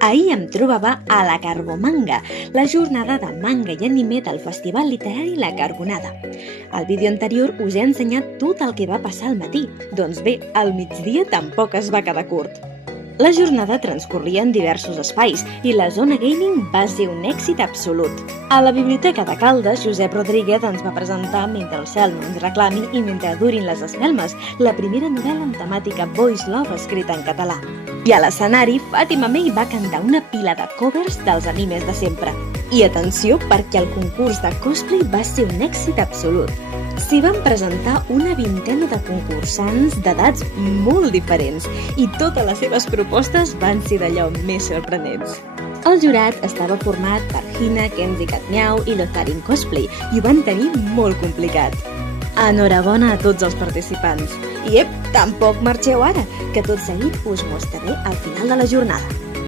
Ahir em trobava a la Carbomanga, la jornada de manga i anime del Festival Literari La Carbonada. Al vídeo anterior us he ensenyat tot el que va passar al matí. Doncs bé, al migdia tampoc es va quedar curt. La jornada transcorria en diversos espais i la zona gaming va ser un èxit absolut. A la Biblioteca de Caldes, Josep Rodríguez ens va presentar Mentre el cel no ens reclami i Mentre durin les espelmes, la primera novel·la amb temàtica Boys Love escrita en català. I a l'escenari, Fàtima May va cantar una pila de covers dels animes de sempre. I atenció, perquè el concurs de cosplay va ser un èxit absolut. S'hi van presentar una vintena de concursants d'edats molt diferents i totes les seves propostes van ser d'allò més sorprenents. El jurat estava format per Hina, Kenzie Katmiau i Lotarin Cosplay i ho van tenir molt complicat. Enhorabona a tots els participants. I tampoc marxeu ara, que tot seguit us mostraré al final de la jornada.